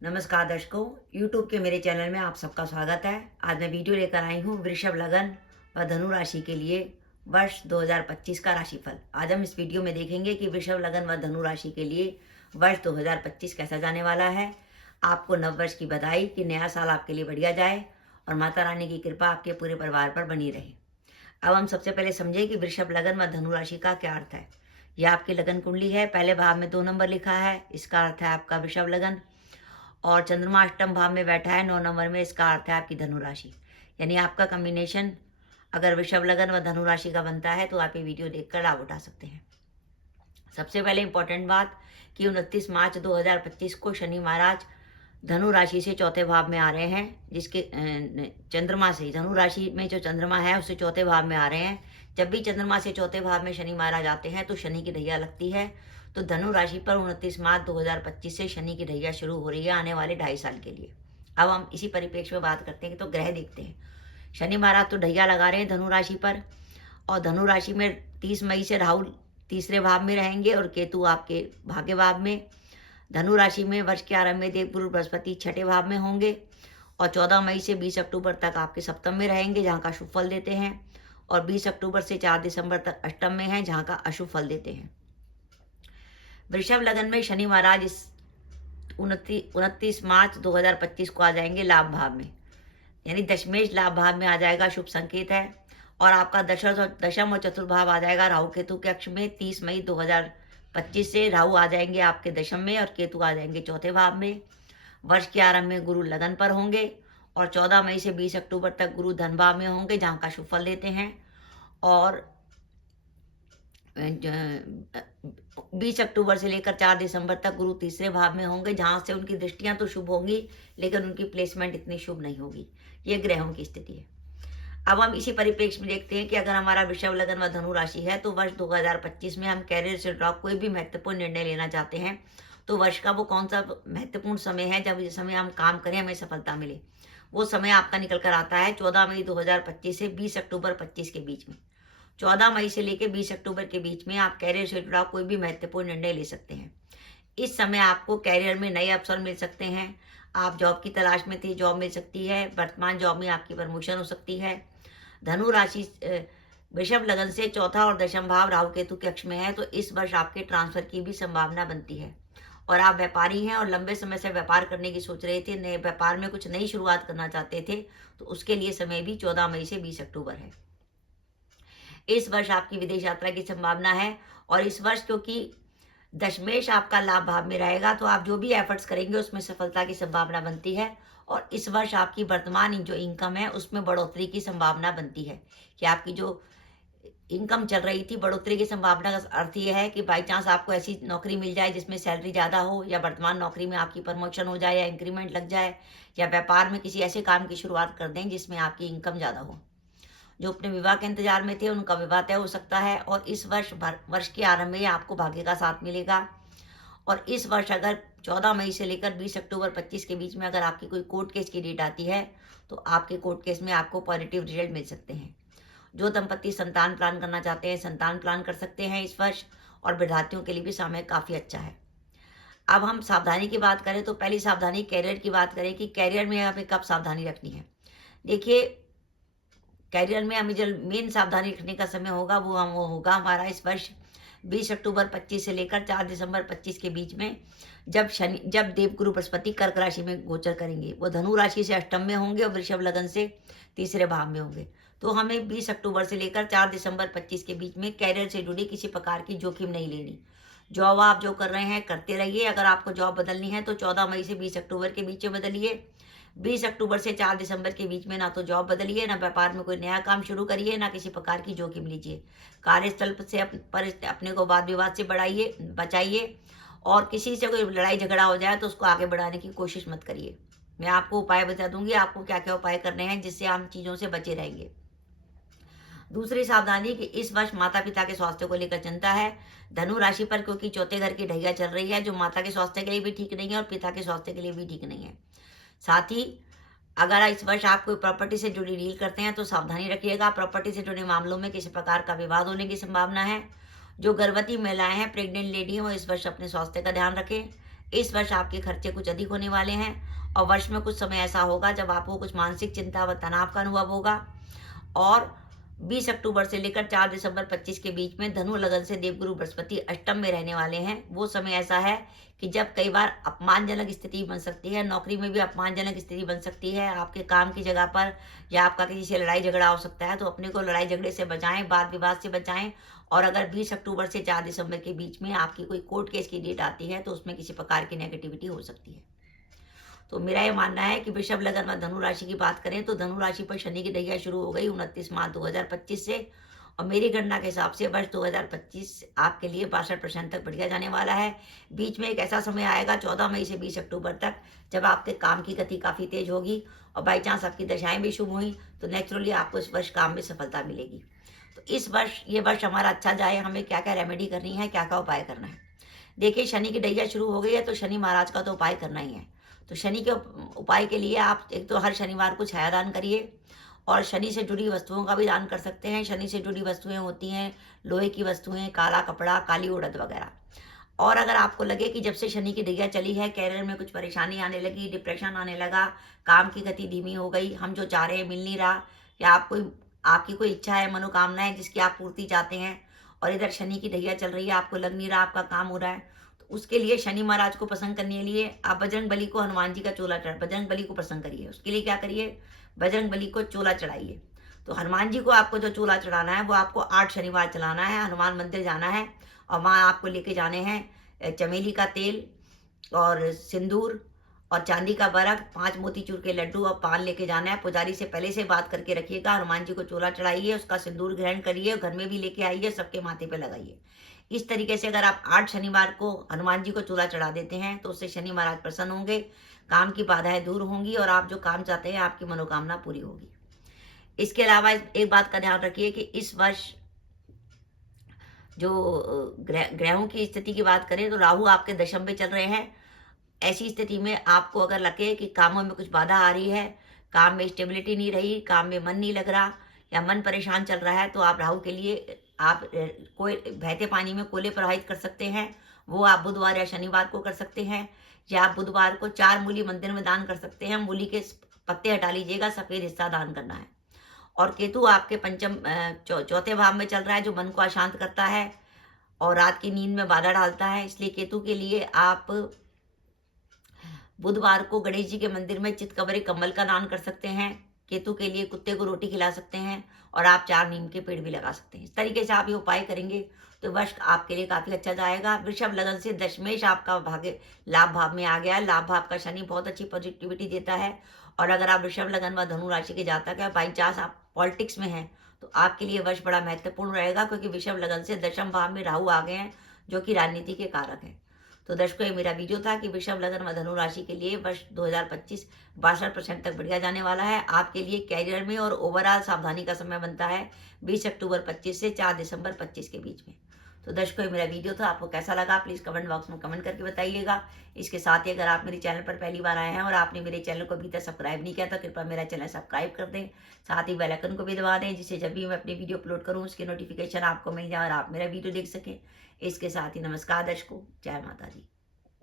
नमस्कार दर्शकों, YouTube के मेरे चैनल में आप सबका स्वागत है। आज मैं वीडियो लेकर आई हूँ वृषभ लगन व धनु राशि के लिए वर्ष 2025 का राशिफल। आज हम इस वीडियो में देखेंगे कि वृषभ लगन व धनु राशि के लिए वर्ष 2025 कैसा जाने वाला है। आपको नववर्ष की बधाई कि नया साल आपके लिए बढ़िया जाए और माता रानी की कृपा आपके पूरे परिवार पर बनी रहे। अब हम सबसे पहले समझें कि वृषभ लगन व धनु राशि का क्या अर्थ है। यह आपकी लगन कुंडली है। पहले भाव में 2 नंबर लिखा है, इसका अर्थ है आपका वृषभ लगन। और चंद्रमा अष्टम भाव में बैठा है 9 नंबर में, इसका अर्थ है आपकी धनु राशि। यानी आपका कॉम्बिनेशन अगर वृषभ लगन व धनु राशि का बनता है तो आप ये वीडियो देखकर लाभ उठा सकते हैं। सबसे पहले इंपॉर्टेंट बात कि 29 मार्च 2025 को शनि महाराज धनु राशि से चौथे भाव में आ रहे हैं, जिसके चंद्रमा से धनु राशि में जो चंद्रमा है उससे चौथे भाव में आ रहे हैं। जब भी चंद्रमा से चौथे भाव में शनि महाराज आते हैं तो शनि की ढैया लगती है। तो धनु राशि पर 29 मार्च 2025 से शनि की ढैया शुरू हो रही है आने वाले 2.5 साल के लिए। अब हम इसी परिप्रेक्ष्य में बात करते हैं तो ग्रह देखते हैं। शनि महाराज तो ढैया लगा रहे हैं धनु राशि पर, और धनु राशि में 30 मई से राहु तीसरे भाव में रहेंगे और केतु आपके भाग्य भाव में। धनु राशि में वर्ष के आरंभ में देवगुरु बृहस्पति छठे भाव में होंगे और 14 मई से 20 अक्टूबर तक आपके सप्तम में रहेंगे, जहाँ का शुभ फल देते हैं, और 20 अक्टूबर से 4 दिसंबर तक अष्टम में हैं, जहाँ का अशुभ फल देते हैं। वृषभ लगन में शनि महाराज इस 29 मार्च 2025 को आ जाएंगे लाभ भाव में, यानी दशमेश लाभ भाव में आ जाएगा, शुभ संकेत है। और आपका दशम और चतुर्थ भाव आ जाएगा राहु केतु के अक्ष में। 30 मई 2025 से राहु आ जाएंगे आपके दशम में और केतु आ जाएंगे चौथे भाव में। वर्ष के आरंभ में गुरु लगन पर होंगे और 14 मई से 20 अक्टूबर तक गुरु धन भाव में होंगे, जहाँ का शुभ फल देते हैं। और 20 अक्टूबर से लेकर 4 दिसंबर तक गुरु तीसरे भाव में होंगे, जहाँ से उनकी दृष्टियां तो शुभ होंगी लेकिन उनकी प्लेसमेंट इतनी शुभ नहीं होगी। ये ग्रहों की स्थिति है। अब हम इसी परिप्रेक्ष्य में देखते हैं कि अगर हमारा वृषभ लगन व धनु राशि है तो वर्ष 2025 में हम कैरियर से जुड़ा कोई भी महत्वपूर्ण निर्णय लेना चाहते हैं तो वर्ष का वो कौन सा महत्वपूर्ण समय है जब इस समय हम काम करें, हमें सफलता मिले। वो समय आपका निकल कर आता है 14 मई 2025 से 20 अक्टूबर 25 के बीच में। 14 मई से लेकर 20 अक्टूबर के बीच में आप कैरियर से जुड़ा कोई भी महत्वपूर्ण निर्णय ले सकते हैं। इस समय आपको कैरियर में नए अवसर मिल सकते हैं। आप जॉब की तलाश में थे, जॉब मिल सकती है। वर्तमान जॉब में आपकी प्रमोशन हो सकती है। धनु राशि वृषभ लगन से चौथा और दशम भाव राहु केतु के अक्ष में है, तो इस वर्ष आपके ट्रांसफर की भी संभावना बनती है। और आप व्यापारी हैं और लंबे समय से व्यापार करने की सोच रहे थे, नए व्यापार में कुछ नई शुरुआत करना चाहते थे, तो उसके लिए समय भी 14 मई से 20 अक्टूबर है। इस वर्ष आपकी विदेश यात्रा की संभावना है। और इस वर्ष क्योंकि दशमेश आपका लाभ भाव में रहेगा तो आप जो भी एफर्ट्स करेंगे उसमें सफलता की संभावना बनती है। और इस वर्ष आपकी वर्तमान जो इनकम है उसमें बढ़ोतरी की संभावना बनती है कि आपकी जो इनकम चल रही थी, बढ़ोतरी की संभावना का अर्थ ये है कि बाई चांस आपको ऐसी नौकरी मिल जाए जिसमें सैलरी ज़्यादा हो, या वर्तमान नौकरी में आपकी प्रमोशन हो जाए, या इंक्रीमेंट लग जाए, या व्यापार में किसी ऐसे काम की शुरुआत कर दें जिसमें आपकी इनकम ज़्यादा हो। जो अपने विवाह के इंतजार में थे उनका विवाह तय हो सकता है। और इस वर्ष के आरंभ में आपको भाग्य का साथ मिलेगा। और इस वर्ष अगर 14 मई से लेकर 20 अक्टूबर 25 के बीच में अगर आपकी कोई कोर्ट केस की डेट आती है तो आपके कोर्ट केस में आपको पॉजिटिव रिजल्ट मिल सकते हैं। जो दंपति संतान प्लान करना चाहते हैं संतान प्लान कर सकते हैं इस वर्ष। और विद्यार्थियों के लिए भी समय काफ़ी अच्छा है। अब हम सावधानी की बात करें तो पहली सावधानी कैरियर की बात करें कि कैरियर में हमें कब सावधानी रखनी है। देखिए, कैरियर में हमें जो मेन सावधानी रखने का समय होगा वो होगा हमारा इस वर्ष 20 अक्टूबर 25 से लेकर 4 दिसंबर 25 के बीच में, जब देवगुरु बृहस्पति कर्क राशि में गोचर करेंगे। वो धनु राशि से अष्टम में होंगे और वृषभ लगन से तीसरे भाव में होंगे। तो हमें 20 अक्टूबर से लेकर 4 दिसंबर 25 के बीच में कैरियर से जुड़ी किसी प्रकार की जोखिम नहीं लेनी। जॉब आप जो कर रहे हैं करते रहिए। अगर आपको जॉब बदलनी है तो 14 मई से 20 अक्टूबर के बीच में बदलिए। 20 अक्टूबर से 4 दिसंबर के बीच में ना तो जॉब बदलिए, ना व्यापार में कोई नया काम शुरू करिए, ना किसी प्रकार की जोखिम लीजिए। कार्यस्थल से पर अपने को वाद विवाद से बचाइए। और किसी से कोई लड़ाई झगड़ा हो जाए तो उसको आगे बढ़ाने की कोशिश मत करिए। मैं आपको उपाय बता दूंगी आपको क्या क्या उपाय करने हैं जिससे हम चीज़ों से बचे रहेंगे। दूसरी सावधानी कि इस वर्ष माता पिता के स्वास्थ्य को लेकर चिंता है धनु राशि पर, क्योंकि चौथे घर की ढैया चल रही है जो माता के स्वास्थ्य के लिए भी ठीक नहीं है और पिता के स्वास्थ्य के लिए भी ठीक नहीं है। साथ ही अगर इस वर्ष आप कोई प्रॉपर्टी से जुड़ी डील करते हैं तो सावधानी रखिएगा। प्रॉपर्टी से जुड़े मामलों में किसी प्रकार का विवाद होने की संभावना है। जो गर्भवती महिलाएं हैं, प्रेग्नेंट लेडी हैं, वो इस वर्ष अपने स्वास्थ्य का ध्यान रखें। इस वर्ष आपके खर्चे कुछ अधिक होने वाले हैं और वर्ष में कुछ समय ऐसा होगा जब आपको कुछ मानसिक चिंता व तनाव का अनुभव होगा। और 20 अक्टूबर से लेकर 4 दिसंबर 25 के बीच में धनु लगन से देवगुरु बृहस्पति अष्टम में रहने वाले हैं। वो समय ऐसा है कि जब कई बार अपमानजनक स्थिति बन सकती है, नौकरी में भी अपमानजनक स्थिति बन सकती है, आपके काम की जगह पर या आपका किसी से लड़ाई झगड़ा हो सकता है। तो अपने को लड़ाई झगड़े से बचाएं, वाद विवाद से बचाएं। और अगर 20 अक्टूबर से 4 दिसंबर के बीच में आपकी कोई कोर्ट केस की डेट आती है तो उसमें किसी प्रकार की नेगेटिविटी हो सकती है। तो मेरा ये मानना है कि वृषभ लगन व धनु राशि की बात करें तो धनु राशि पर शनि की ढैया शुरू हो गई 29 मार्च 2025 से। और मेरी गणना के हिसाब से वर्ष 2025 आपके लिए 62% तक बढ़िया जाने वाला है। बीच में एक ऐसा समय आएगा 14 मई से 20 अक्टूबर तक जब आपके काम की गति काफ़ी तेज होगी और बाई चांस आपकी दशाएं भी शुभ हुई तो नेचुरली आपको इस वर्ष काम में सफलता मिलेगी। तो इस वर्ष ये वर्ष हमारा अच्छा जाए, हमें क्या क्या रेमेडी करनी है, क्या क्या उपाय करना है। देखिए, शनि की ढैया शुरू हो गई है तो शनि महाराज का तो उपाय करना ही है। तो शनि के उपाय के लिए आप एक तो हर शनिवार को छाया दान करिए और शनि से जुड़ी वस्तुओं का भी दान कर सकते हैं। शनि से जुड़ी वस्तुएं होती हैं लोहे की वस्तुएं, काला कपड़ा, काली उड़द वगैरह। और अगर आपको लगे कि जब से शनि की ढैया चली है कैरियर में कुछ परेशानी आने लगी, डिप्रेशन आने लगा, काम की गति धीमी हो गई, हम जो चाह रहे हैं मिल नहीं रहा, या आपकी कोई इच्छा है, मनोकामना है जिसकी आप पूर्ति चाहते हैं और इधर शनि की ढैया चल रही है, आपको लग नहीं रहा आपका काम हो रहा है, तो उसके लिए शनि महाराज को प्रसन्न करने के लिए आप बजरंग बली को हनुमान जी का चोला बजरंग बली को प्रसन्न करिए। उसके लिए क्या करिए, बजरंग बली को चोला चढ़ाइए। तो हनुमान जी को आपको जो चोला चढ़ाना है वो आपको 8 शनिवार चलाना है, हनुमान मंदिर जाना है और वहाँ आपको लेके जाने हैं चमेली का तेल और सिंदूर और चांदी का बरक, 5 मोतीचूर के लड्डू और पान लेके जाना है। पुजारी से पहले से बात करके रखिएगा, हनुमान जी को चोला चढ़ाइए, उसका सिंदूर ग्रहण करिए, घर में भी लेके आइए, सबके माथे पे लगाइए। इस तरीके से अगर आप 8 शनिवार को हनुमान जी को चोला चढ़ा देते हैं तो उससे शनि महाराज प्रसन्न होंगे, काम की बाधाएं दूर होंगी और आप जो काम चाहते हैं आपकी मनोकामना पूरी होगी। इसके अलावा एक बात का ध्यान रखिए कि इस वर्ष जो ग्रहों की स्थिति की बात करें तो राहु आपके दशम में चल रहे हैं। ऐसी स्थिति में आपको अगर लगे कि कामों में कुछ बाधा आ रही है, काम में स्टेबिलिटी नहीं रही, काम में मन नहीं लग रहा या मन परेशान चल रहा है, तो आप राहु के लिए आप कोई बहते पानी में कोयले प्रवाहित कर सकते हैं। वो आप बुधवार या शनिवार को कर सकते हैं, या आप बुधवार को 4 मूली मंदिर में दान कर सकते हैं। मूली के पत्ते हटा लीजिएगा, सफ़ेद हिस्सा दान करना है। और केतु आपके पंचम चौथे भाव में चल रहा है जो मन को अशांत करता है और रात की नींद में बाधा डालता है। इसलिए केतु के लिए आप बुधवार को गणेश जी के मंदिर में चितकबरे कमल का दान कर सकते हैं। केतु के लिए कुत्ते को रोटी खिला सकते हैं और आप 4 नीम के पेड़ भी लगा सकते हैं। इस तरीके से आप ये उपाय करेंगे तो वर्ष आपके लिए काफी अच्छा जाएगा। वृषभ लगन से दशमेश आपका भाग्य लाभ भाव में आ गया है। लाभ भाव का शनि बहुत अच्छी पॉजिटिविटी देता है। और अगर आप वृषभ लगन व धनु राशि के जातक है, बाई चांस आप पॉलिटिक्स में हैं तो आपके लिए वर्ष बड़ा महत्वपूर्ण रहेगा, क्योंकि वृषभ लगन से दशम भाव में राहु आ गए हैं जो कि राजनीति के कारक है। तो दर्शकों, ये मेरा वीडियो था कि वृषभ लगन व धनु राशि के लिए वर्ष 2025 62% तक बढ़िया जाने वाला है। आपके लिए कैरियर में और ओवरऑल सावधानी का समय बनता है 20 अक्टूबर 25 से 4 दिसंबर 25 के बीच में। तो दर्शकों, ये मेरा वीडियो था, आपको कैसा लगा प्लीज़ कमेंट बॉक्स में कमेंट करके बताइएगा। इसके साथ ही अगर आप मेरे चैनल पर पहली बार आए हैं और आपने मेरे चैनल को अभी तक सब्सक्राइब नहीं किया तो कृपया मेरा चैनल सब्सक्राइब कर दें, साथ ही बेल आइकन को भी दबा दें, जिससे जब भी मैं अपनी वीडियो अपलोड करूँ उसकी नोटिफिकेशन आपको मिल जाए और आप मेरा वीडियो देख सकें। इसके साथ ही नमस्कार दर्शकों, जय माता दी।